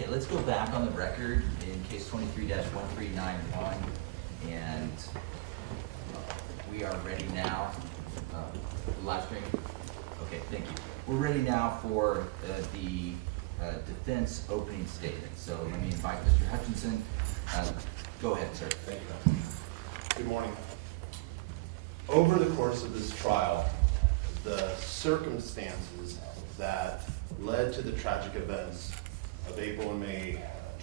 Okay, let's go back on the record in case 23-1391, and we are ready now. Live stream? Okay, thank you. We're ready now for the defense opening statement. So let me invite Mr. Hutchinson. Go ahead, sir. Thank you. Good morning. Over the course of this trial, the circumstances that led to the tragic events of April and May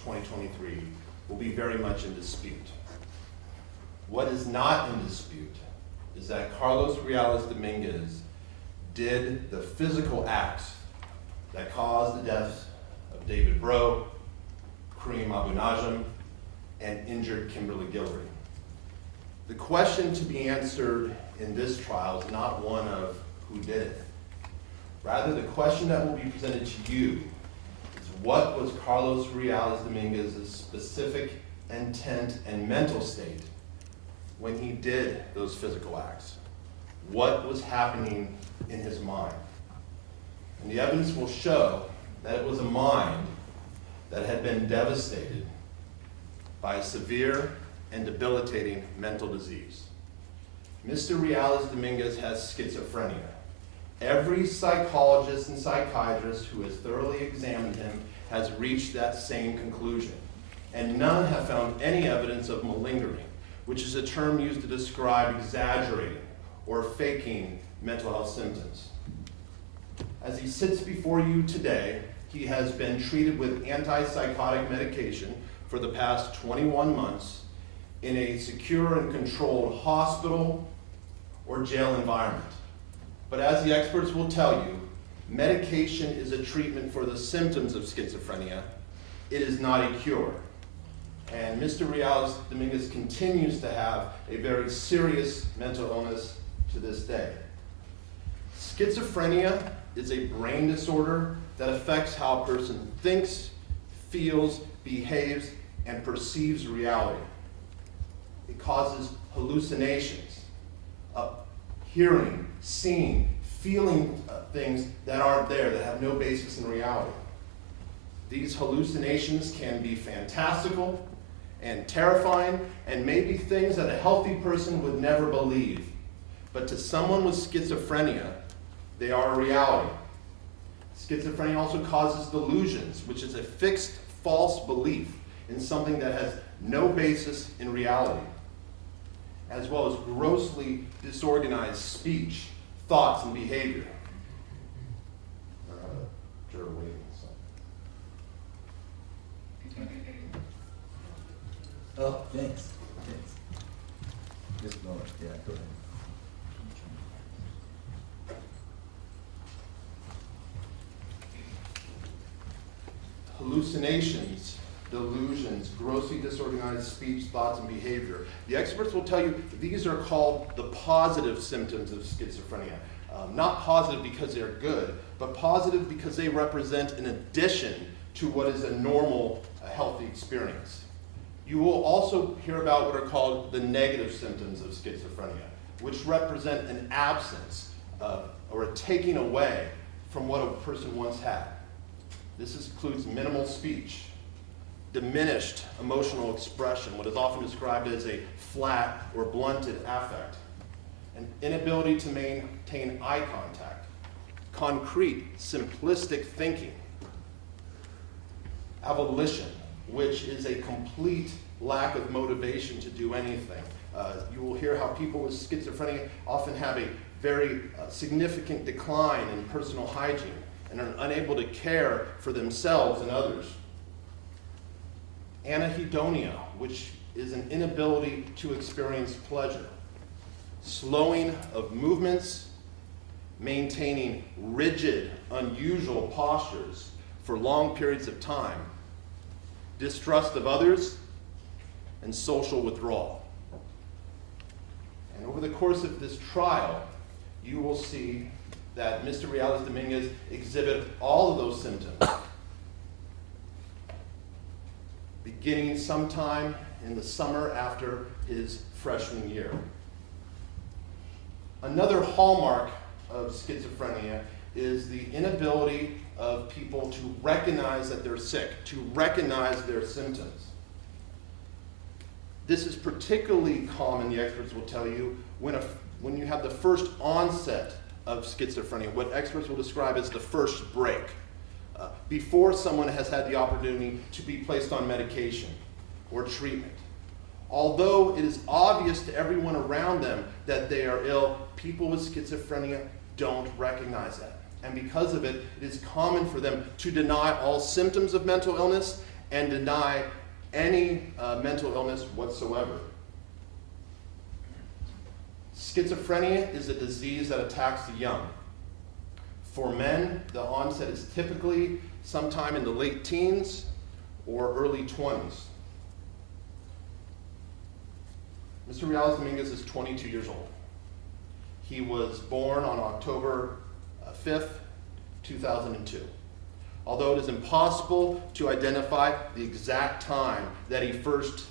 2023 will be very much in dispute. What is not in dispute is that Carlos Dominguez did the physical acts that caused the deaths of David Breaux, Karim Abou Najm, and injured Kimberly Gilbert. The question to be answered in this trial is not one of who did it. Rather, the question that will be presented to you is what was Carlos Dominguez's specific intent and mental state when he did those physical acts? What was happening in his mind? And the evidence will show that it was a mind that had been devastated by a severe and debilitating mental disease. Mr. Dominguez has schizophrenia. Every psychologist and psychiatrist who has thoroughly examined him has reached that same conclusion, and none have found any evidence of malingering, which is a term used to describe exaggerating or faking mental health symptoms. As he sits before you today, he has been treated with antipsychotic medication for the past 21 months in a secure and controlled hospital or jail environment. But as the experts will tell you, medication is a treatment for the symptoms of schizophrenia. It is not a cure. And Mr. Dominguez continues to have a very serious mental illness to this day. Schizophrenia is a brain disorder that affects how a person thinks, feels, behaves, and perceives reality. It causes hallucinations, hearing, seeing, feeling things that aren't there, that have no basis in reality. These hallucinations can be fantastical and terrifying, and maybe things that a healthy person would never believe. But to someone with schizophrenia, they are a reality. Schizophrenia also causes delusions, which is a fixed false belief in something that has no basis in reality, as well as grossly disorganized speech, thoughts, and behavior. Oh, thanks. Just a moment. Yeah, go ahead. Hallucinations, delusions, grossly disorganized speech, thoughts, and behavior. The experts will tell you these are called the positive symptoms of schizophrenia. Not positive because they're good, but positive because they represent an addition to what is a normal, healthy experience. You will also hear about what are called the negative symptoms of schizophrenia, which represent an absence or a taking away from what a person once had. This includes minimal speech, diminished emotional expression, what is often described as a flat or blunted affect, an inability to maintain eye contact, concrete, simplistic thinking, avolition, which is a complete lack of motivation to do anything. You will hear how people with schizophrenia often have a very significant decline in personal hygiene and are unable to care for themselves and others. Anhedonia, which is an inability to experience pleasure. Slowing of movements, maintaining rigid, unusual postures for long periods of time, distrust of others, and social withdrawal. And over the course of this trial, you will see that Mr. Dominguez exhibited all of those symptoms, beginning sometime in the summer after his freshman year. Another hallmark of schizophrenia is the inability of people to recognize that they're sick, to recognize their symptoms. This is particularly common, the experts will tell you, when you have the first onset of schizophrenia, what experts will describe as the first break, before someone has had the opportunity to be placed on medication or treatment. Although it is obvious to everyone around them that they are ill, people with schizophrenia don't recognize that. And because of it, it is common for them to deny all symptoms of mental illness and deny any mental illness whatsoever. Schizophrenia is a disease that attacks the young. For men, the onset is typically sometime in the late teens or early 20s. Mr. Reales-Dominguez is 22 years old. He was born on October 5th, 2002. Although it is impossible to identify the exact time that he first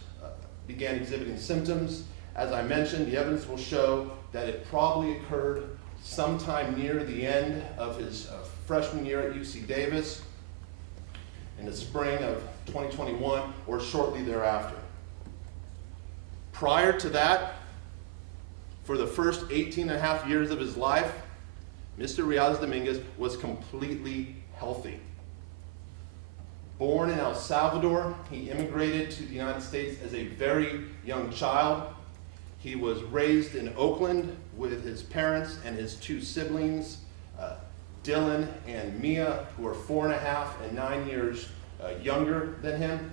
began exhibiting symptoms, as I mentioned, the evidence will show that it probably occurred sometime near the end of his freshman year at UC Davis in the spring of 2021 or shortly thereafter. Prior to that, for the first 18 and a half years of his life, Mr. Reales-Dominguez was completely healthy. Born in El Salvador, he immigrated to the United States as a very young child. He was raised in Oakland with his parents and his two siblings, Dylan and Mia, who are 4.5 and 9 years younger than him.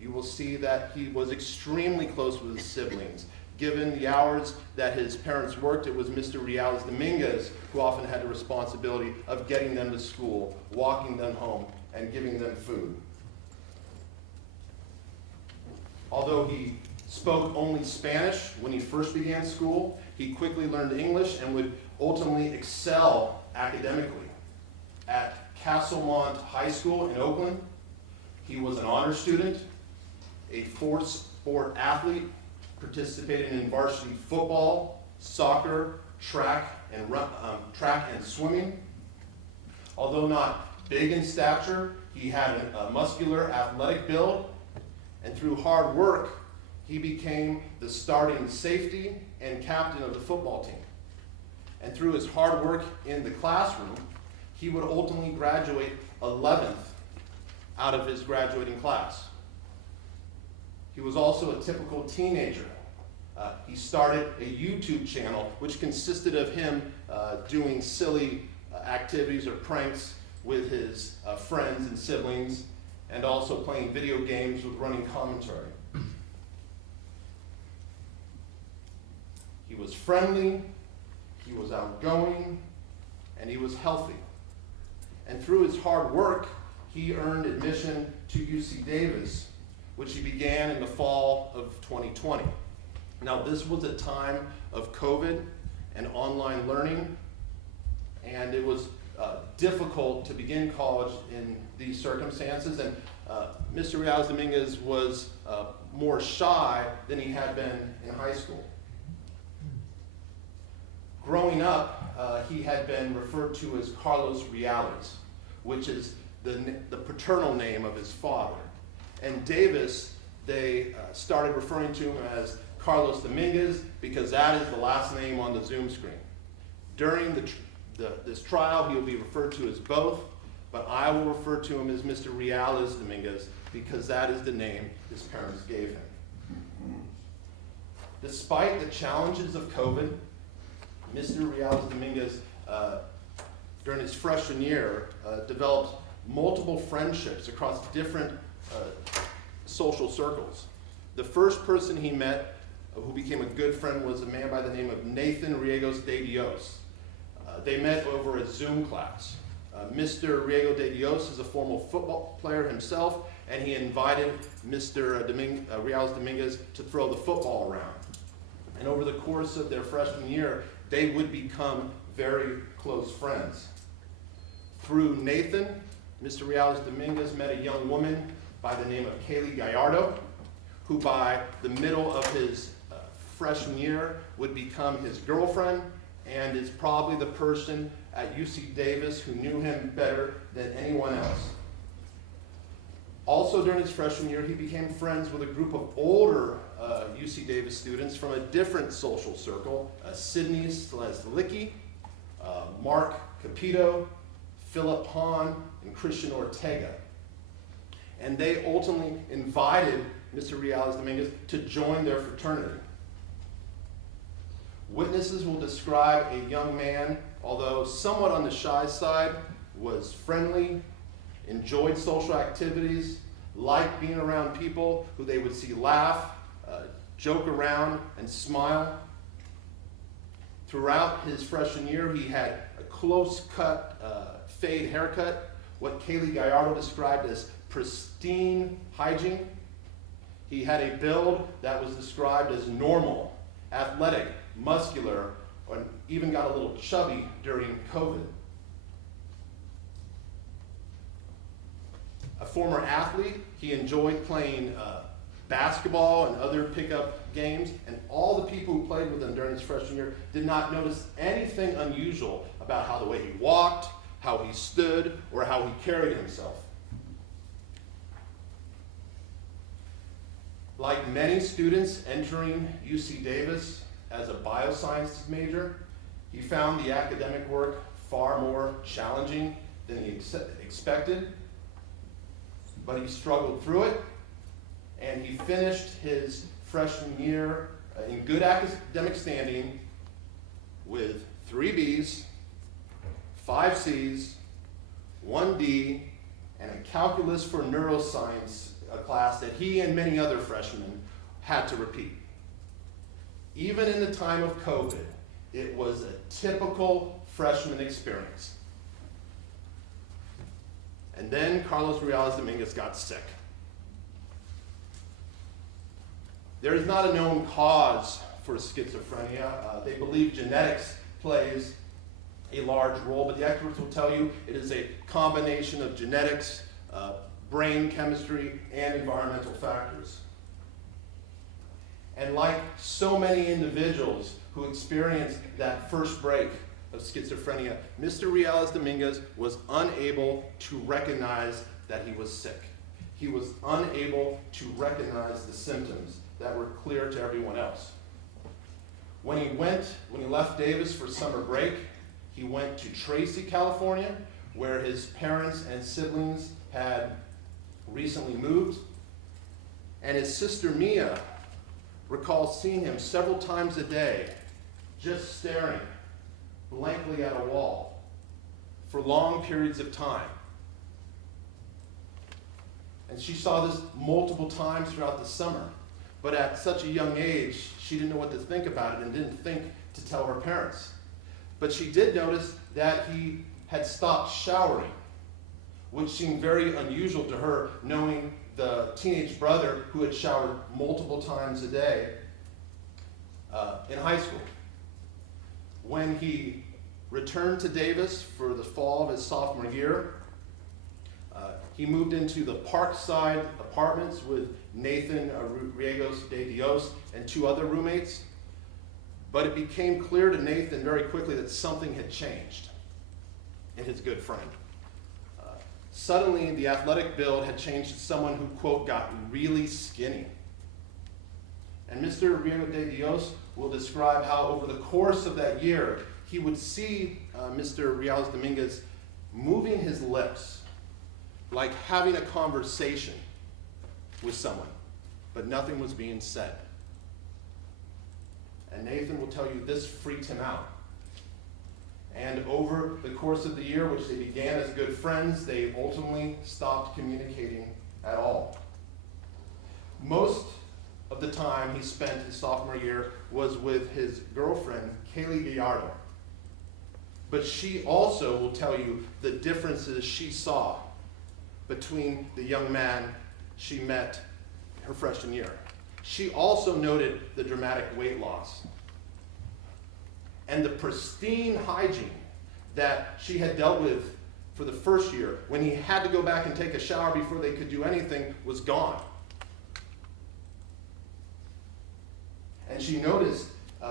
You will see that he was extremely close with his siblings. Given the hours that his parents worked, it was Mr. Reales-Dominguez who often had the responsibility of getting them to school, walking them home, and giving them food. Although he spoke only Spanish when he first began school, he quickly learned English and would ultimately excel academically. At Castlemont High School in Oakland, he was an honor student, a four-sport athlete, participating in varsity football, soccer, track and swimming. Although not big in stature, he had a muscular, athletic build, and through hard work, he became the starting safety and captain of the football team. And through his hard work in the classroom, he would ultimately graduate 11th out of his graduating class. He was also a typical teenager. He started a YouTube channel which consisted of him doing silly activities or pranks with his friends and siblings, and also playing video games with running commentary. He was friendly, he was outgoing, and he was healthy. And through his hard work, he earned admission to UC Davis, which he began in the fall of 2020. Now, this was a time of COVID and online learning, and it was difficult to begin college in these circumstances, and Mr. Reales-Dominguez was more shy than he had been in high school. Growing up, he had been referred to as Carlos Reales, which is the paternal name of his father. And Davis, they started referring to him as Carlos Dominguez because that is the last name on the Zoom screen. During this trial, he will be referred to as both, but I will refer to him as Mr. Reales-Dominguez because that is the name his parents gave him. Despite the challenges of COVID, Mr. Reales-Dominguez, during his freshman year, developed multiple friendships across different social circles. The first person he met who became a good friend was a man by the name of Nathan Riegos de Dios. They met over a Zoom class. Mr. Riego de Dios is a former football player himself, and he invited Mr. Reales-Dominguez to throw the football around. And over the course of their freshman year, they would become very close friends. Through Nathan, Mr. Reales-Dominguez met a young woman by the name of Kaylee Gallardo, who by the middle of his freshman year would become his girlfriend, and is probably the person at UC Davis who knew him better than anyone else. Also during his freshman year, he became friends with a group of older UC Davis students from a different social circle, Sidney Sleslicki, Mark Capito, Philip Hahn, and Christian Ortega. And they ultimately invited Mr. Reales-Dominguez to join their fraternity. Witnesses will describe a young man, although somewhat on the shy side, was friendly, enjoyed social activities, liked being around people who they would see laugh, joke around, and smile. Throughout his freshman year, he had a close-cut, fade haircut, what Kaylee Gallardo described as pristine hygiene. He had a build that was described as normal, athletic, muscular, and even got a little chubby during COVID. A former athlete, he enjoyed playing basketball and other pickup games, and all the people who played with him during his freshman year did not notice anything unusual about how the way he walked, how he stood, or how he carried himself. Like many students entering UC Davis as a bioscience major, he found the academic work far more challenging than he expected, but he struggled through it, and he finished his freshman year in good academic standing with 3 B's, 5 C's, 1 D, and a calculus for neuroscience, a class that he and many other freshmen had to repeat. Even in the time of COVID, it was a typical freshman experience. And then Carlos Reales-Dominguez got sick. There is not a known cause for schizophrenia. They believe genetics plays a large role, but the experts will tell you it is a combination of genetics, brain chemistry, and environmental factors. And like so many individuals who experienced that first break of schizophrenia, Mr. Reales-Dominguez was unable to recognize that he was sick. He was unable to recognize the symptoms that were clear to everyone else. When he left Davis for summer break, he went to Tracy, California, where his parents and siblings had recently moved. And his sister Mia recalls seeing him several times a day, just staring blankly at a wall for long periods of time. And she saw this multiple times throughout the summer. But at such a young age, she didn't know what to think about it and didn't think to tell her parents. But she did notice that he had stopped showering, which seemed very unusual to her, knowing the teenage brother who had showered multiple times a day in high school. When he returned to Davis for the fall of his sophomore year, he moved into the Parkside apartments with Nathan Riegos de Dios and 2 other roommates. But it became clear to Nathan very quickly that something had changed in his good friend. Suddenly, the athletic build had changed to someone who, quote, got really skinny. And Mr. Riegos de Dios will describe how over the course of that year, he would see Mr. Reales-Dominguez moving his lips, like having a conversation with someone, but nothing was being said. And Nathan will tell you this freaked him out. And over the course of the year, which they began as good friends, they ultimately stopped communicating at all. Most of the time he spent his sophomore year was with his girlfriend, Kaylee Gallardo. But she also will tell you the differences she saw between the young man she met her freshman year. She also noted the dramatic weight loss and the pristine hygiene that she had dealt with for the first year, when he had to go back and take a shower before they could do anything, was gone. And she noticed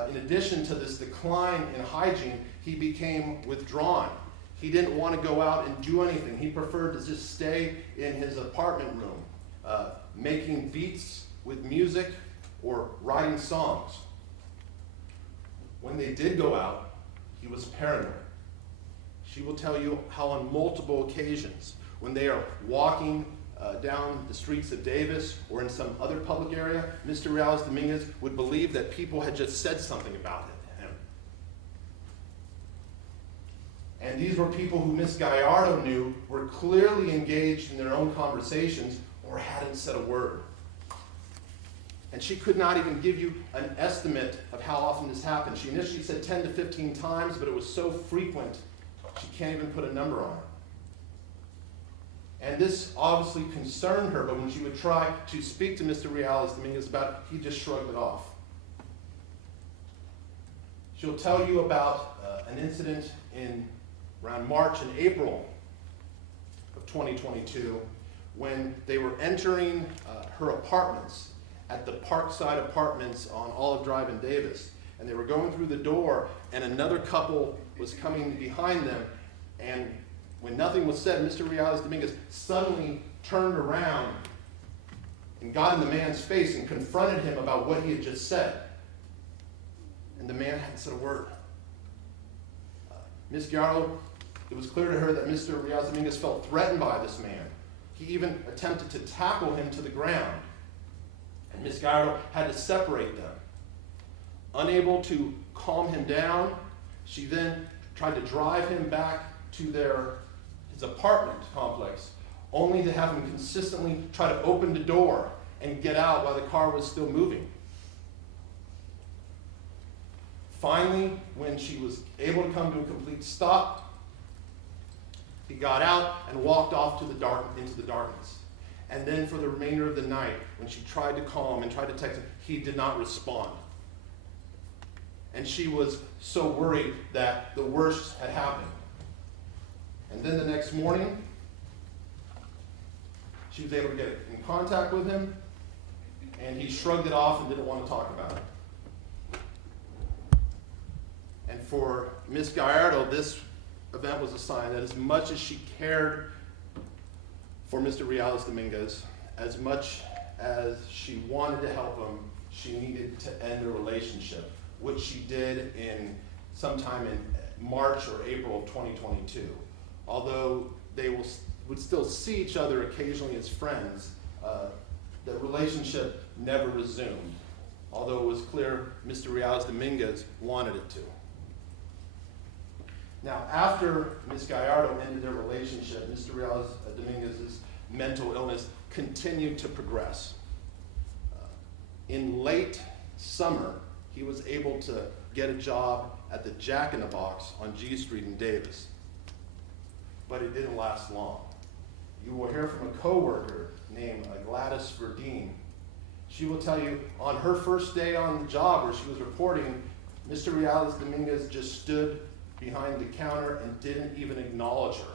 in addition to this decline in hygiene, he became withdrawn. He didn't want to go out and do anything. He preferred to just stay in his apartment room, making beats with music or writing songs. When they did go out, he was paranoid. She will tell you how on multiple occasions, when they are walking down the streets of Davis or in some other public area, Mr. Dominguez would believe that people had just said something about him. And these were people who Miss Gallardo knew were clearly engaged in their own conversations or hadn't said a word. And she could not even give you an estimate of how often this happened. She initially said 10 to 15 times, but it was so frequent, she can't even put a number on it. And this obviously concerned her, but when she would try to speak to Mr. Dominguez about it, he just shrugged it off. She'll tell you about an incident in around March and April of 2022 when they were entering her apartments at the Parkside Apartments on Olive Drive in Davis. And they were going through the door, and another couple was coming behind them, and when nothing was said, Mr. Dominguez suddenly turned around and got in the man's face and confronted him about what he had just said. And the man hadn't said a word. Ms. Gallardo, it was clear to her that Mr. Dominguez felt threatened by this man. He even attempted to tackle him to the ground. And Ms. Gallardo had to separate them. Unable to calm him down, she then tried to drive him back to his apartment complex, only to have him consistently try to open the door and get out while the car was still moving. Finally, when she was able to come to a complete stop, he got out and walked off into the darkness. And then for the remainder of the night, when she tried to call him and tried to text him, he did not respond. And she was so worried that the worst had happened. And then the next morning, she was able to get in contact with him, and he shrugged it off and didn't want to talk about it. And for Miss Gallardo, this event was a sign that as much as she cared for Mr. Dominguez, as much as she wanted to help him, she needed to end the relationship, which she did sometime in March or April of 2022. Although they would still see each other occasionally as friends, the relationship never resumed, although it was clear Mr. Dominguez wanted it to. Now, after Ms. Gallardo ended their relationship, Mr. Dominguez's mental illness continued to progress. In late summer, he was able to get a job at the Jack in the Box on G Street in Davis. But it didn't last long. You will hear from a coworker named Gladys Verdeen. She will tell you on her first day on the job where she was reporting, Mr. Dominguez just stood behind the counter and didn't even acknowledge her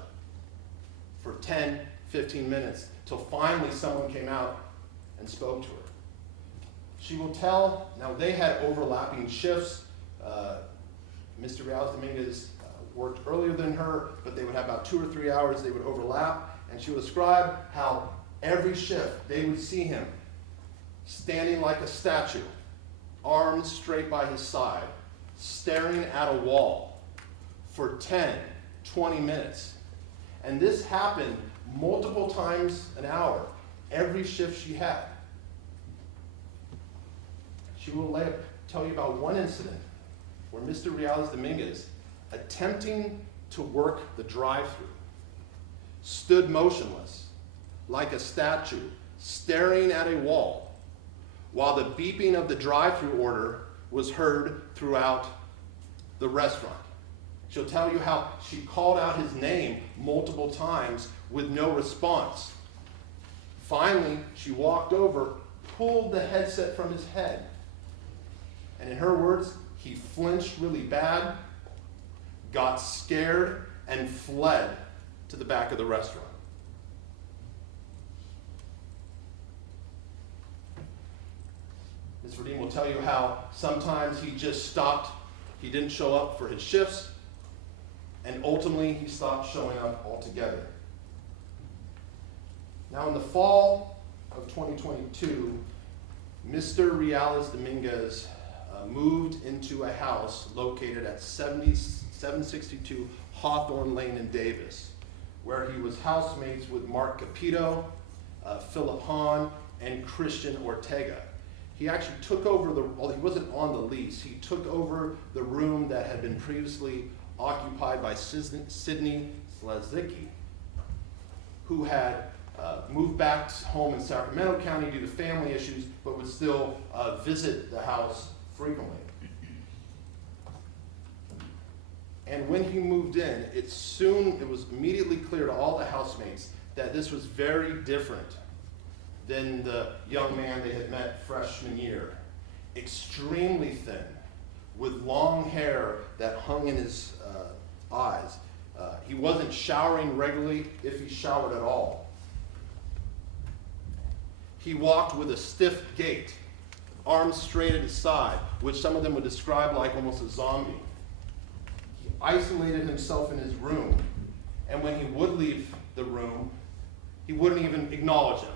for 10, 15 minutes, till finally someone came out and spoke to her. She will tell, now they had overlapping shifts. Mr. Dominguez worked earlier than her, but they would have about 2 or 3 hours they would overlap, and she would describe how every shift they would see him standing like a statue, arms straight by his side, staring at a wall for 10, 20 minutes. And this happened multiple times an hour, every shift she had. She will tell you about one incident where Mr. Dominguez, attempting to work the drive-thru, stood motionless like a statue, staring at a wall, while the beeping of the drive-thru order was heard throughout the restaurant. She'll tell you how she called out his name multiple times with no response. Finally, she walked over, pulled the headset from his head, and in her words, he flinched really bad, got scared, and fled to the back of the restaurant. Ms. Redeem will tell you how sometimes he just stopped, he didn't show up for his shifts, and ultimately he stopped showing up altogether. Now in the fall of 2022, Mr. Carlos Dominguez moved into a house located at 762 Hawthorne Lane in Davis, where he was housemates with Mark Capito, Philip Hahn, and Christian Ortega. He actually took over well, he wasn't on the lease, he took over the room that had been previously occupied by Sidney Slazicki, who had moved back home in Sacramento County due to family issues, but would still visit the house frequently. And when he moved in, it was immediately clear to all the housemates that this was very different than the young man they had met freshman year. Extremely thin, with long hair that hung in his eyes. He wasn't showering regularly, if he showered at all. He walked with a stiff gait, arms straight at his side, which some of them would describe like almost a zombie. He isolated himself in his room, and when he would leave the room, he wouldn't even acknowledge him.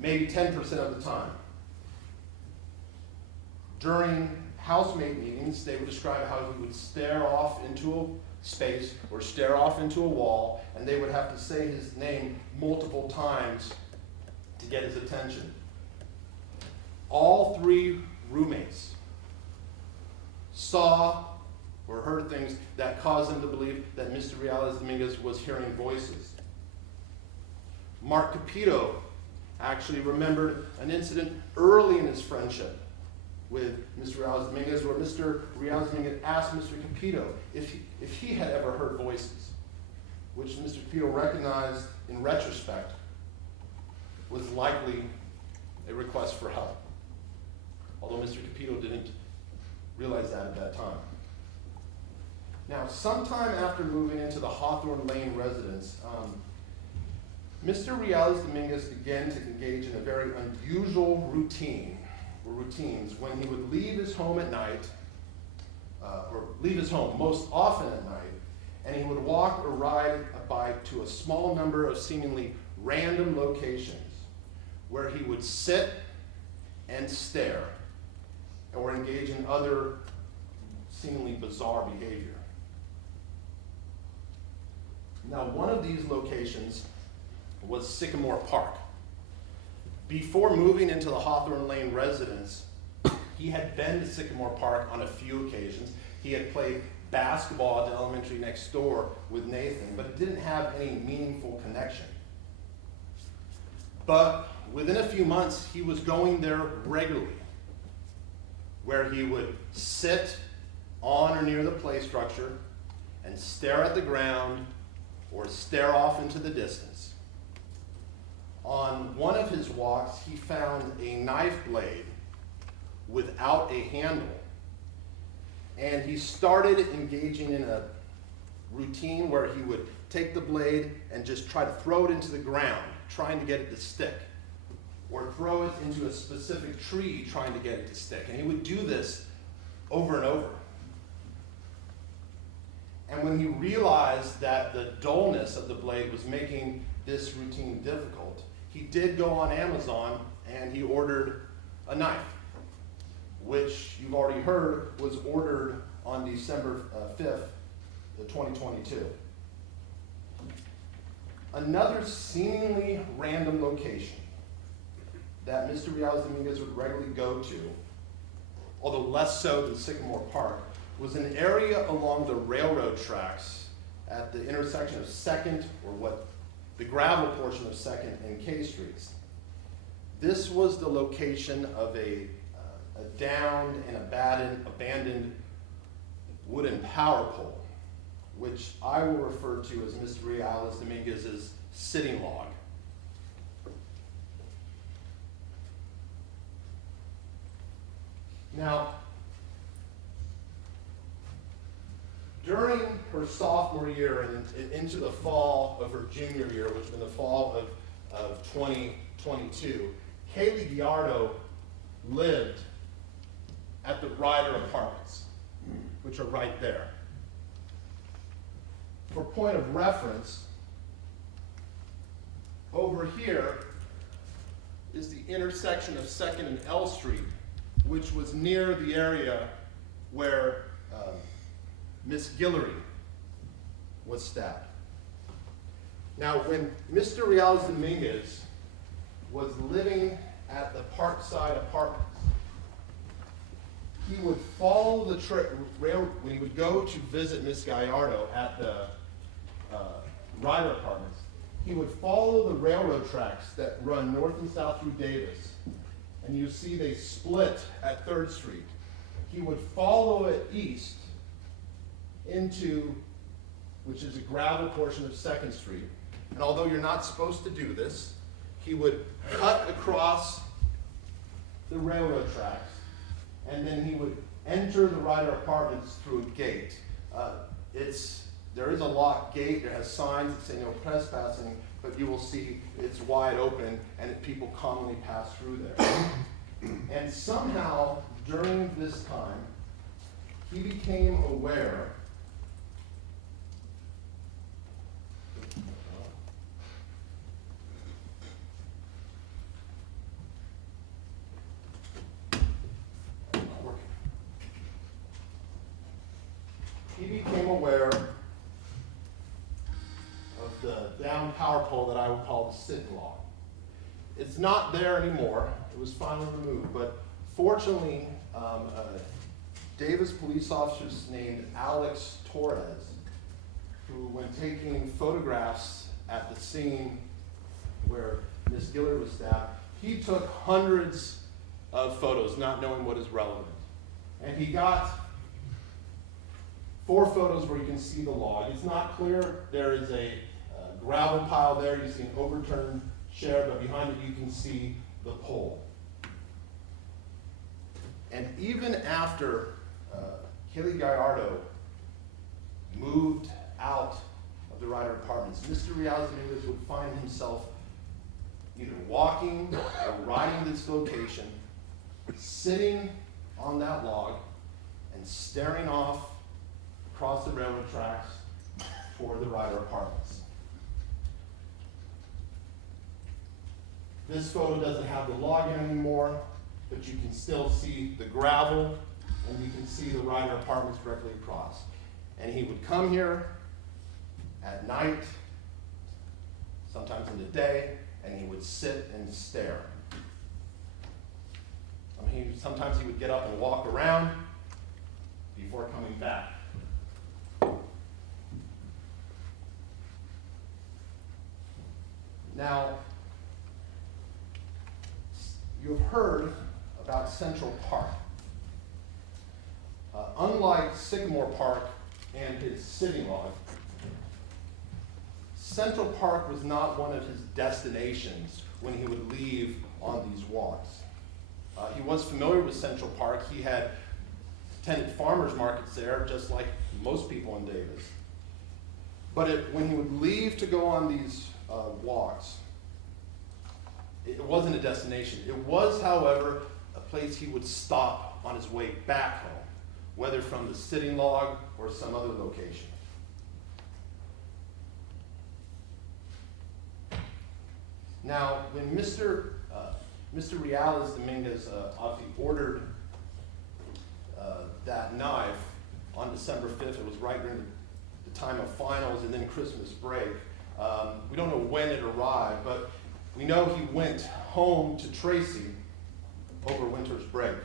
Maybe 10% of the time. During housemate meetings, they would describe how he would stare off into a space or stare off into a wall, and they would have to say his name multiple times to get his attention. All three roommates saw or heard things that caused them to believe that Mr. Carlos Dominguez was hearing voices. Mark Capito actually remembered an incident early in his friendship with Mr. Carlos Dominguez, where Mr. Carlos Dominguez asked Mr. Capito if he had ever heard voices, which Mr. Capito recognized in retrospect was likely a request for help, although Mr. Capito didn't realize that at that time. Now, sometime after moving into the Hawthorne Lane residence, Mr. Carlos Dominguez began to engage in a very unusual routines when he would leave his home at night, or leave his home most often at night, and he would walk or ride a bike to a small number of seemingly random locations where he would sit and stare or engage in other seemingly bizarre behavior. Now, one of these locations was Sycamore Park. Before moving into the Hawthorne Lane residence, he had been to Sycamore Park on a few occasions. He had played basketball at the elementary next door with Nathan, but it didn't have any meaningful connection. But within a few months, he was going there regularly, where he would sit on or near the play structure and stare at the ground or stare off into the distance. On one of his walks, he found a knife blade without a handle, and he started engaging in a routine where he would take the blade and just try to throw it into the ground, trying to get it to stick, or throw it into a specific tree, trying to get it to stick. And he would do this over and over. And when he realized that the dullness of the blade was making this routine difficult, he did go on Amazon and he ordered a knife, which you've already heard was ordered on December 5th, 2022. Another seemingly random location that Mr. Carlos Dominguez would regularly go to, although less so than Sycamore Park, was an area along the railroad tracks at the intersection of 2nd, or the gravel portion of 2nd and K Streets. This was the location of a downed and abandoned wooden power pole, which I will refer to as Mr. Carlos Dominguez's sitting log. Now, during her sophomore year and into the fall of her junior year, which was in the fall of 2022, Kaylee Gallardo lived at the Ryder Apartments, which are right there. For point of reference, over here is the intersection of 2nd and L Street, which was near the area where Miss Guillory was stabbed. Now, when Mr. Carlos Dominguez was living at the Parkside Apartments, he would follow the rail when he would go to visit Miss Gallardo at the Ryder Apartments. He would follow the railroad tracks that run north and south through Davis, and you see they split at 3rd Street. He would follow it east into, which is a gravel portion of 2nd Street, and although you're not supposed to do this, he would cut across the railroad tracks, and then he would enter the Ryder Apartments through a gate. There is a locked gate, it has signs that say no trespassing, but you will see it's wide open and people commonly pass through there. And somehow, during this time, he became aware of the down power pole that I would call the sitting log. It's not there anymore. It was finally removed, but fortunately, Davis police officers named Alex Torres, who, when taking photographs at the scene where Miss Guillory was stabbed, he took hundreds of photos, not knowing what is relevant. And he got 4 photos where you can see the log. It's not clear. There is a gravel pile there. You see an overturned chair, but behind it you can see the pole. And even after Kelly Gallardo moved out of the Ryder Apartments, Mr. Carlos Dominguez would find himself either walking or riding to this location, sitting on that log and staring off across the railroad tracks toward the Ryder Apartments. This photo doesn't have the log in anymore, but you can still see the gravel and you can see the Ryder Apartments directly across. And he would come here at night, sometimes in the day, and he would sit and stare. Sometimes he would get up and walk around before coming back. Now, you've heard about Central Park. Unlike Sycamore Park and his sitting log, Central Park was not one of his destinations when he would leave on these walks. He was familiar with Central Park. He had attended farmers markets there, just like most people in Davis. But when he would leave to go on these walks, it wasn't a destination. It was, however, a place he would stop on his way back home, whether from the sitting log or some other location. Now, when Mr. Carlos Dominguez obviously ordered that knife on December 5th, it was right during the time of finals and then Christmas break. We don't know when it arrived, but we know he went home to Tracy over winter's break.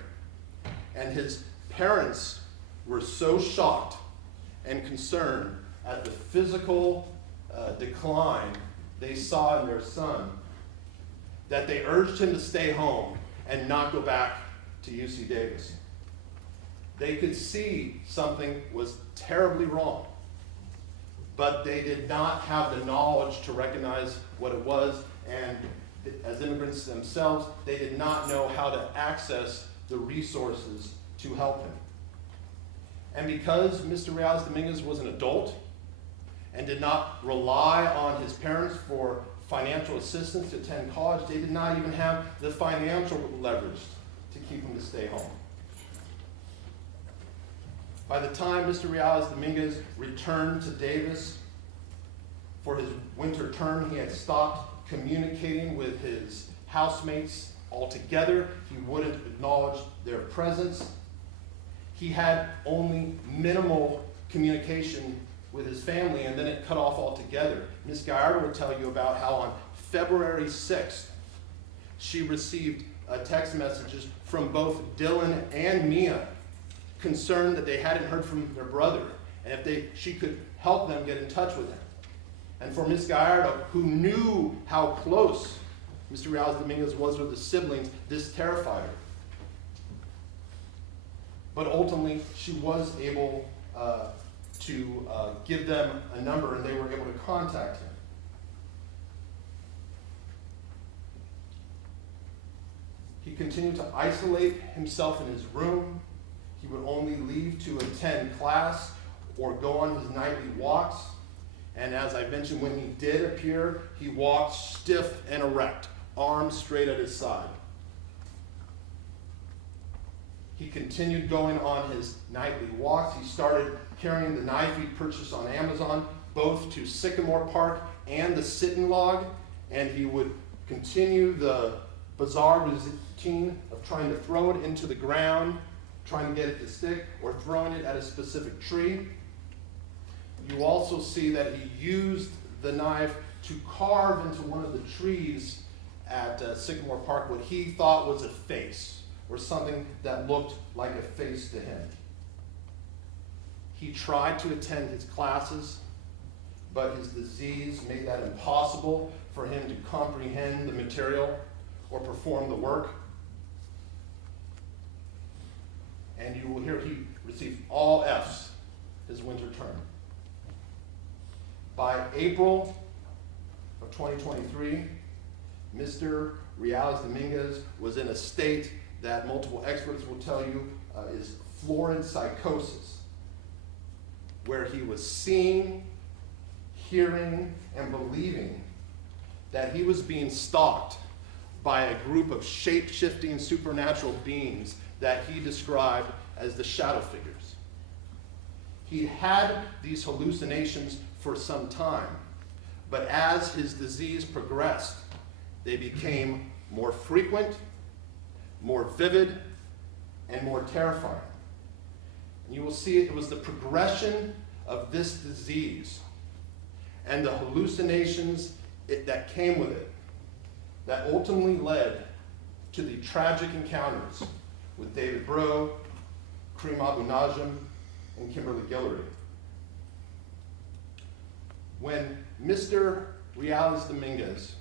And his parents were so shocked and concerned at the physical decline they saw in their son that they urged him to stay home and not go back to UC Davis. They could see something was terribly wrong, but they did not have the knowledge to recognize what it was, and as immigrants themselves, they did not know how to access the resources to help him. And because Mr. Carlos Dominguez was an adult and did not rely on his parents for financial assistance to attend college, they did not even have the financial leverage to keep him to stay home. By the time Mr. Dominguez returned to Davis for his winter term, he had stopped communicating with his housemates altogether. He wouldn't acknowledge their presence. He had only minimal communication with his family, and then it cut off altogether. Ms. Gallardo will tell you about how on February 6th, she received text messages from both Dylan and Mia, concerned that they hadn't heard from their brother, and if she could help them get in touch with him. And for Ms. Gallardo, who knew how close Mr. Dominguez was with his siblings, this terrified her. But ultimately, she was able to give them a number, and they were able to contact him. He continued to isolate himself in his room. He would only leave to attend class or go on his nightly walks. And as I mentioned, when he did appear, he walked stiff and erect, arms straight at his side. He continued going on his nightly walks. He started carrying the knife he purchased on Amazon, both to Sycamore Park and the sit-in log, and he would continue the bizarre routine of trying to throw it into the ground, trying to get it to stick, or throwing it at a specific tree. You also see that he used the knife to carve into one of the trees at Sycamore Park what he thought was a face, or something that looked like a face to him. He tried to attend his classes, but his disease made that impossible for him to comprehend the material or perform the work. And you will hear he received all Fs his winter term. By April of 2023, Mr. Dominguez was in a state that multiple experts will tell you is florid psychosis, where he was seeing, hearing, and believing that he was being stalked by a group of shape-shifting supernatural beings that he described as the shadow figures. He had these hallucinations for some time, but as his disease progressed, they became more frequent, more vivid, and more terrifying. And you will see it was the progression of this disease and the hallucinations that came with it that ultimately led to the tragic encounters with David Breaux, Karim Abou Najm, and Kimberly Guillory. When Mr. Dominguez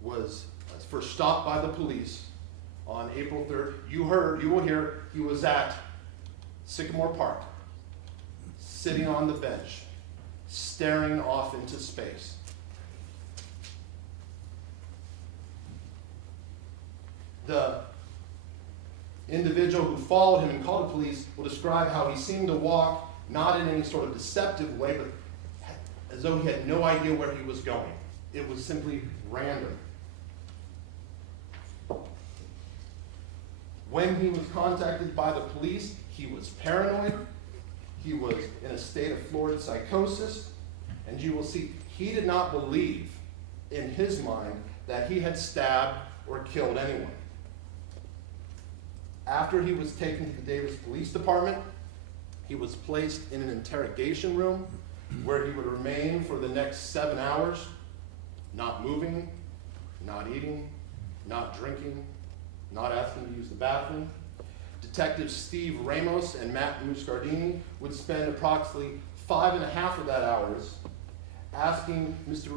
was first stopped by the police on April 3rd, you will hear he was at Sycamore Park, sitting on the bench, staring off into space. The individual who followed him and called the police will describe how he seemed to walk not in any sort of deceptive way, but as though he had no idea where he was going. It was simply random. When he was contacted by the police, he was paranoid. He was in a state of florid psychosis. And you will see he did not believe in his mind that he had stabbed or killed anyone. After he was taken to the Davis Police Department, he was placed in an interrogation room where he would remain for the next 7 hours, not moving, not eating, not drinking, not asking to use the bathroom. Detectives Steve Ramos and Matt Muscardini would spend approximately 5.5 of that hours asking Mr.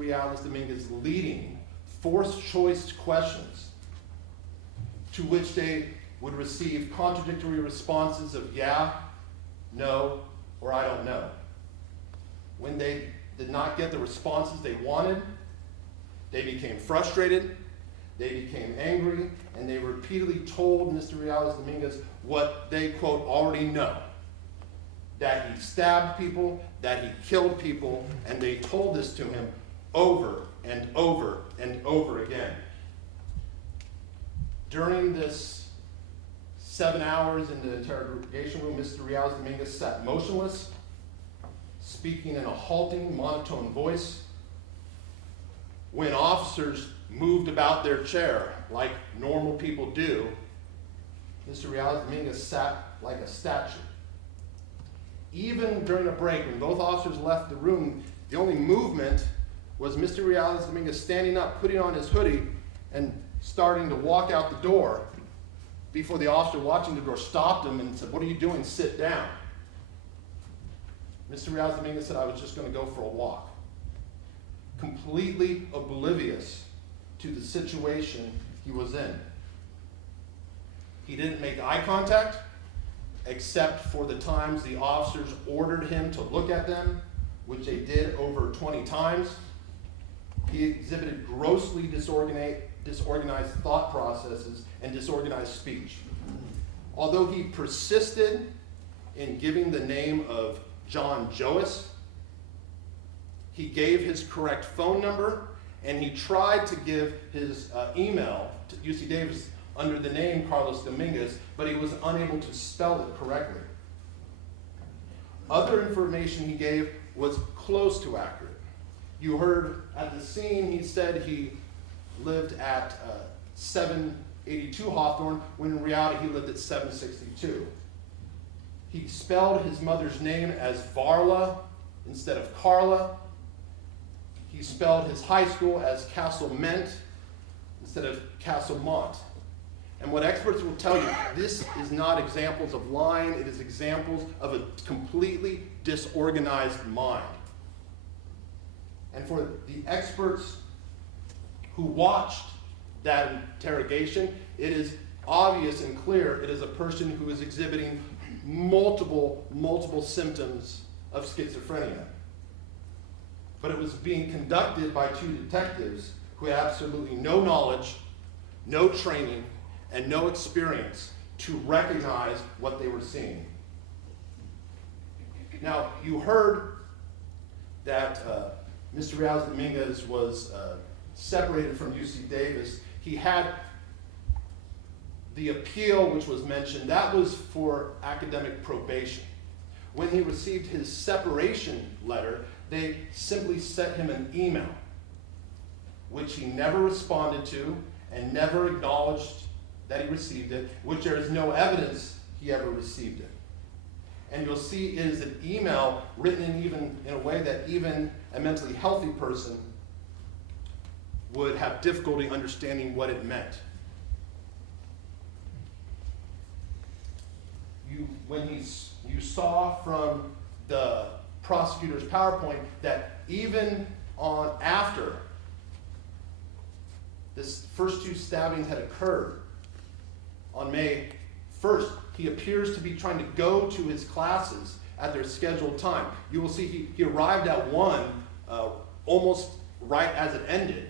Dominguez leading, forced-choice questions to which they would receive contradictory responses of yeah, no, or I don't know. When they did not get the responses they wanted, they became frustrated, they became angry, and they repeatedly told Mr. Dominguez what they, quote, already know. That he stabbed people, that he killed people, and they told this to him over and over and over again. During this 7 hours in the interrogation room, Mr. Carlos Dominguez sat motionless, speaking in a halting, monotone voice. When officers moved about their chair like normal people do, Mr. Carlos Dominguez sat like a statue. Even during a break, when both officers left the room, the only movement was Mr. Carlos Dominguez standing up, putting on his hoodie, and starting to walk out the door before the officer watching the door stopped him and said, "What are you doing? Sit down." Mr. Carlos Dominguez said, "I was just going to go for a walk." Completely oblivious to the situation he was in. He didn't make eye contact, except for the times the officers ordered him to look at them, which they did over 20 times. He exhibited grossly disorganized thought processes and disorganized speech. Although he persisted in giving the name of John Joas, he gave his correct phone number, and he tried to give his email to UC Davis under the name Carlos Dominguez, but he was unable to spell it correctly. Other information he gave was close to accurate. You heard at the scene he said he lived at 782 Hawthorne, when in reality he lived at 762. He spelled his mother's name as Varla instead of Carla. He spelled his high school as Castlemont instead of Castlemont. And what experts will tell you, this is not examples of lying, it is examples of a completely disorganized mind. And for the experts who watched that interrogation, it is obvious and clear it is a person who is exhibiting multiple symptoms of schizophrenia. But it was being conducted by two detectives who had absolutely no knowledge, no training, and no experience to recognize what they were seeing. Now, you heard that Mr. Carlos Dominguez was separated from UC Davis. He had the appeal, which was mentioned, that was for academic probation. When he received his separation letter, they simply sent him an email, which he never responded to and never acknowledged that he received it, which there is no evidence he ever received it. And you'll see it is an email written in a way that even a mentally healthy person would have difficulty understanding what it meant. You saw from the prosecutor's PowerPoint that even after this first two stabbings had occurred on May 1st, he appears to be trying to go to his classes at their scheduled time. You will see he arrived at one almost right as it ended,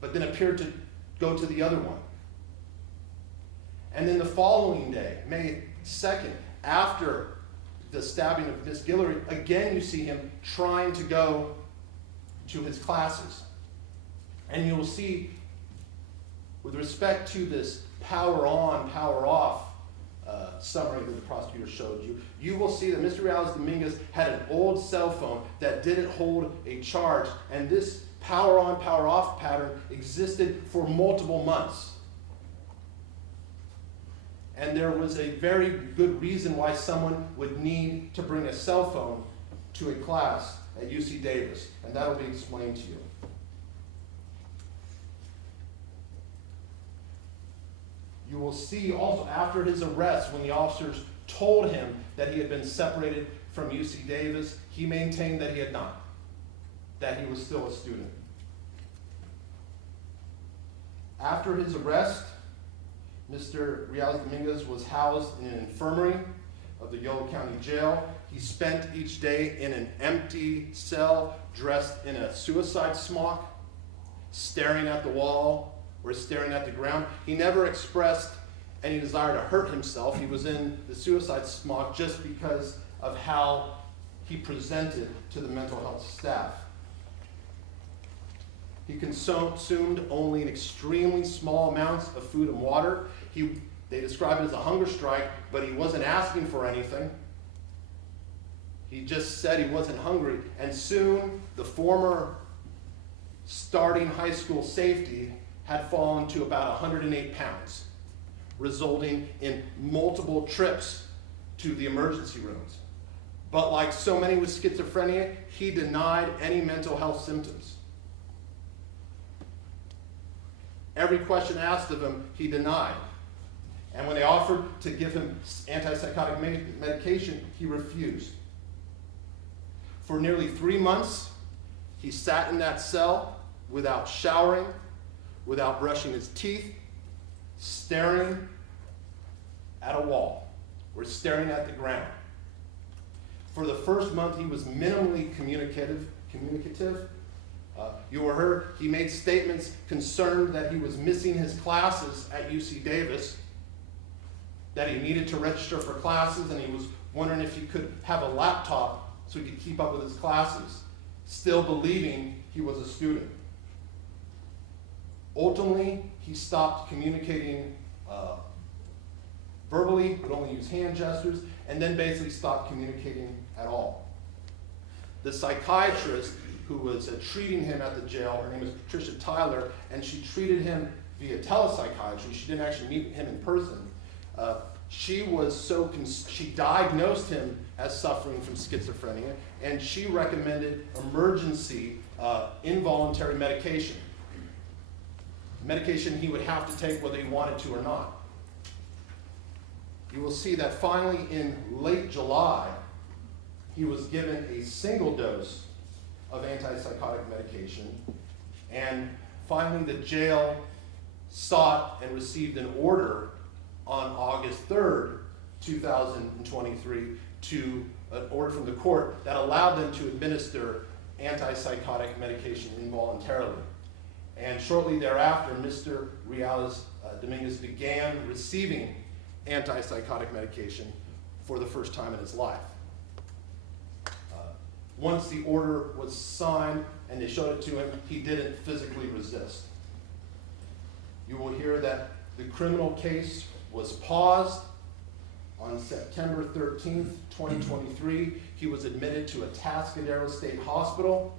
but then appeared to go to the other one. And then the following day, May 2nd, after the stabbing of Miss Guillory, again you see him trying to go to his classes. And you will see, with respect to this power on, power off summary that the prosecutor showed you, you will see that Mr. Carlos Dominguez had an old cell phone that didn't hold a charge, and this power on, power off pattern existed for multiple months. And there was a very good reason why someone would need to bring a cell phone to a class at UC Davis, and that will be explained to you. You will see also after his arrest, when the officers told him that he had been separated from UC Davis, he maintained that he had not, that he was still a student. After his arrest, Mr. Carlos Dominguez was housed in an infirmary of the Yolo County Jail. He spent each day in an empty cell, dressed in a suicide smock, staring at the wall or staring at the ground. He never expressed any desire to hurt himself. He was in the suicide smock just because of how he presented to the mental health staff. He consumed only in extremely small amounts of food and water. They described it as a hunger strike, but he wasn't asking for anything. He just said he wasn't hungry. And soon, the former starting high school safety had fallen to about 108 pounds, resulting in multiple trips to the emergency rooms. But like so many with schizophrenia, he denied any mental health symptoms. Every question asked of him, he denied. And when they offered to give him antipsychotic medication, he refused. For nearly 3 months, he sat in that cell without showering, without brushing his teeth, staring at a wall or staring at the ground. For the first month, he was minimally communicative. You were heard, he made statements concerned that he was missing his classes at UC Davis, that he needed to register for classes, and he was wondering if he could have a laptop so he could keep up with his classes, still believing he was a student. Ultimately, he stopped communicating verbally, would only use hand gestures, and then basically stopped communicating at all. The psychiatrist who was treating him at the jail, her name is Patricia Tyler, and she treated him via telepsychiatry. She didn't actually meet him in person. She diagnosed him as suffering from schizophrenia, and she recommended emergency involuntary medication. Medication he would have to take whether he wanted to or not. You will see that finally in late July, he was given a single dose of antipsychotic medication, and finally the jail sought and received an order on August 3rd, 2023, an order from the court that allowed them to administer antipsychotic medication involuntarily. And shortly thereafter, Mr. Dominguez began receiving antipsychotic medication for the first time in his life. Once the order was signed and they showed it to him, he didn't physically resist. You will hear that the criminal case was paused on September 13th, 2023. He was admitted to Atascadero State Hospital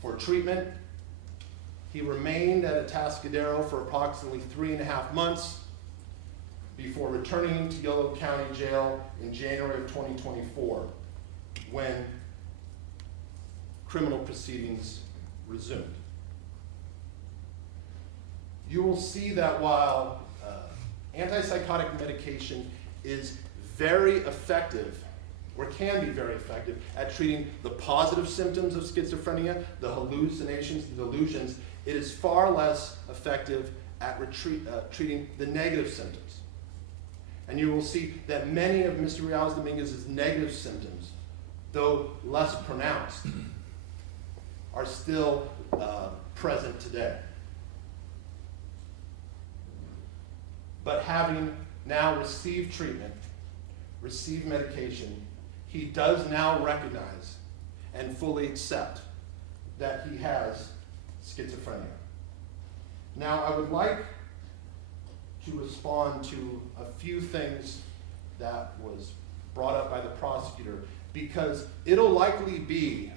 for treatment. He remained at Atascadero for approximately 3.5 months before returning to Yolo County Jail in January of 2024, when criminal proceedings resumed. You will see that while antipsychotic medication is very effective, or can be very effective, at treating the positive symptoms of schizophrenia, the hallucinations, the delusions, it is far less effective at treating the negative symptoms. And you will see that many of Mr. Dominguez's negative symptoms, though less pronounced, are still present today. But having now received treatment, received medication, he does now recognize and fully accept that he has schizophrenia. Now, I would like to respond to a few things that was brought up by the prosecutor, because it'll likely be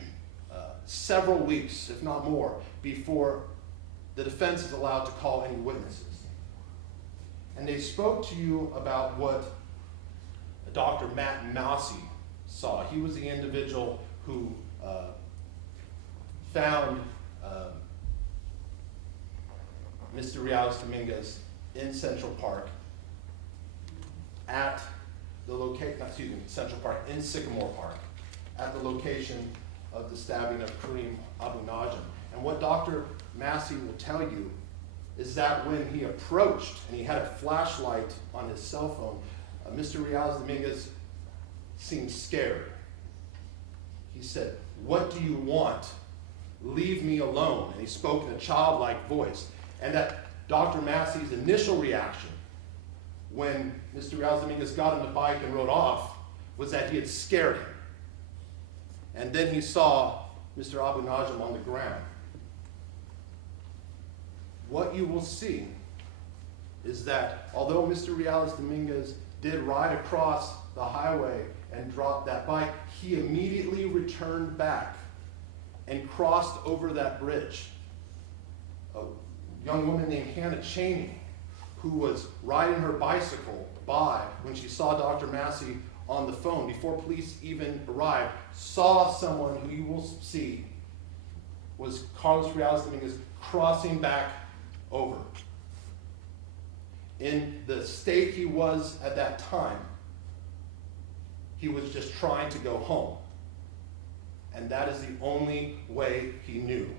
several weeks, if not more, before the defense is allowed to call any witnesses. And they spoke to you about what Dr. Matt Massey saw. He was the individual who found Mr. Dominguez in Central Park at the Central Park in Sycamore Park, at the location of the stabbing of Karim Abou Najm. And what Dr. Massey will tell you is that when he approached and he had a flashlight on his cell phone, Mr. Dominguez seemed scared. He said, "What do you want? Leave me alone." And he spoke in a childlike voice. And that Dr. Massey's initial reaction when Mr. Dominguez got on the bike and rode off was that he had scared him. And then he saw Mr. Abou Najm on the ground. what you will see is that although Mr. Dominguez did ride across the highway and drop that bike, he immediately returned back and crossed over that bridge. A young woman named Hannah Cheney, who was riding her bicycle by when she saw Dr. Massey on the phone before police even arrived, saw someone who you will see was Carlos Dominguez crossing back over. In the state he was at that time, he was just trying to go home. And that is the only way he knew.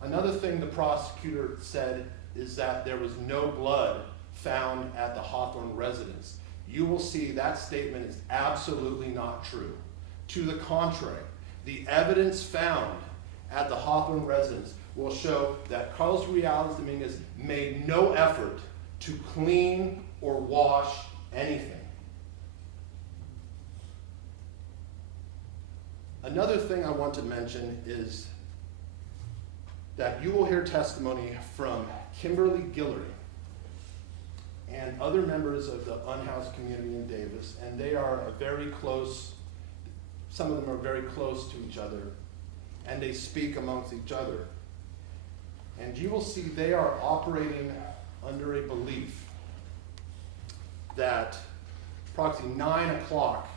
Another thing the prosecutor said is that there was no blood found at the Hawthorne residence. You will see that statement is absolutely not true. To the contrary, the evidence found at the Hawthorne residence will show that Carlos Dominguez made no effort to clean or wash anything. Another thing I want to mention is that you will hear testimony from Kimberly Guillory and other members of the unhoused community in Davis, and they are very close, some of them are very close to each other, and they speak amongst each other. And you will see they are operating under a belief that approximately 9 o'clock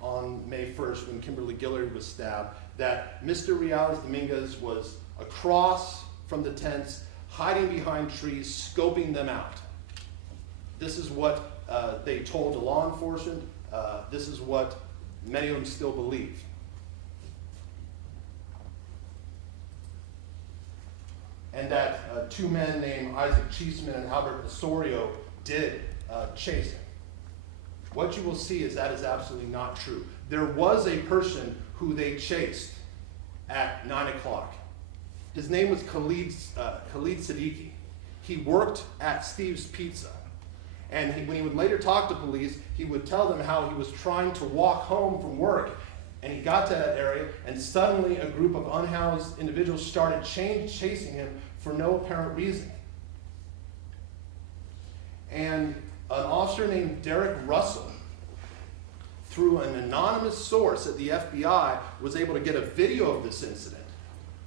on May 1st, when Kimberly Guillory was stabbed, that Mr. Dominguez was across from the tents, hiding behind trees, scoping them out. This is what they told the law enforcement. This is what many of them still believe. And that two men named Isaac Cheeseman and Albert Osorio did chase him. What you will see is that is absolutely not true. There was a person who they chased at 9 o'clock. His name was Khalid Siddiqui. He worked at Steve's Pizza. And when he would later talk to police, he would tell them how he was trying to walk home from work. And he got to that area, and suddenly a group of unhoused individuals started chasing him for no apparent reason. And an officer named Derek Russell, through an anonymous source at the FBI, was able to get a video of this incident,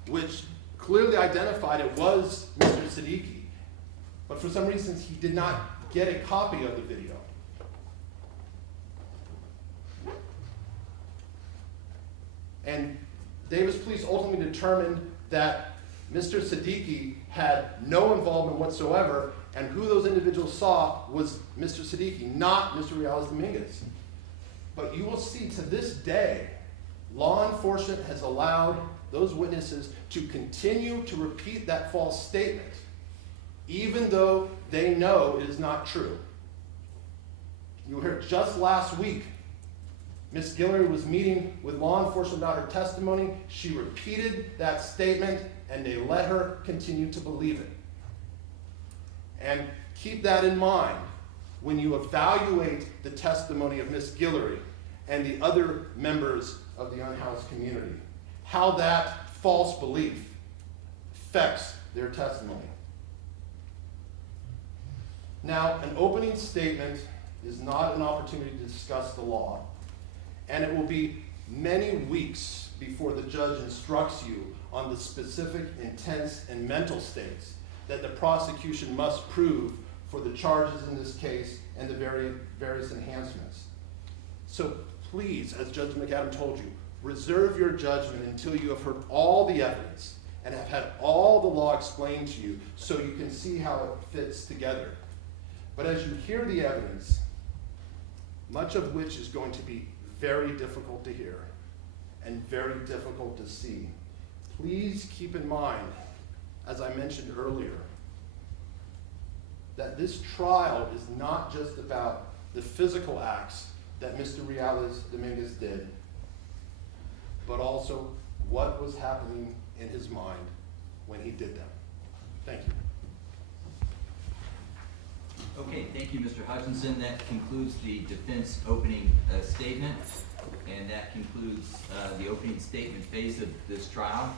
which clearly identified it was Mr. Siddiqui. But for some reasons, he did not get a copy of the video. And Davis police ultimately determined that Mr. Siddiqui had no involvement whatsoever, and who those individuals saw was Mr. Siddiqui, not Mr. Dominguez. But you will see to this day, law enforcement has allowed those witnesses to continue to repeat that false statement, even though they know it is not true. You heard just last week, Ms. Guillory was meeting with law enforcement about her testimony. She repeated that statement, and they let her continue to believe it. And keep that in mind when you evaluate the testimony of Ms. Guillory and the other members of the unhoused community, how that false belief affects their testimony. Now, an opening statement is not an opportunity to discuss the law, and it will be many weeks before the judge instructs you on the specific intents and mental states that the prosecution must prove for the charges in this case and the various enhancements. So please, as Judge McAdam told you, reserve your judgment until you have heard all the evidence and have had all the law explained to you so you can see how it fits together. But as you hear the evidence, much of which is going to be very difficult to hear and very difficult to see, please keep in mind, as I mentioned earlier, that this trial is not just about the physical acts that Mr. Dominguez did, but also what was happening in his mind when he did them. Thank you. Okay, thank you, Mr. Hutchinson. That concludes the defense opening statement. And that concludes the opening statement phase of this trial.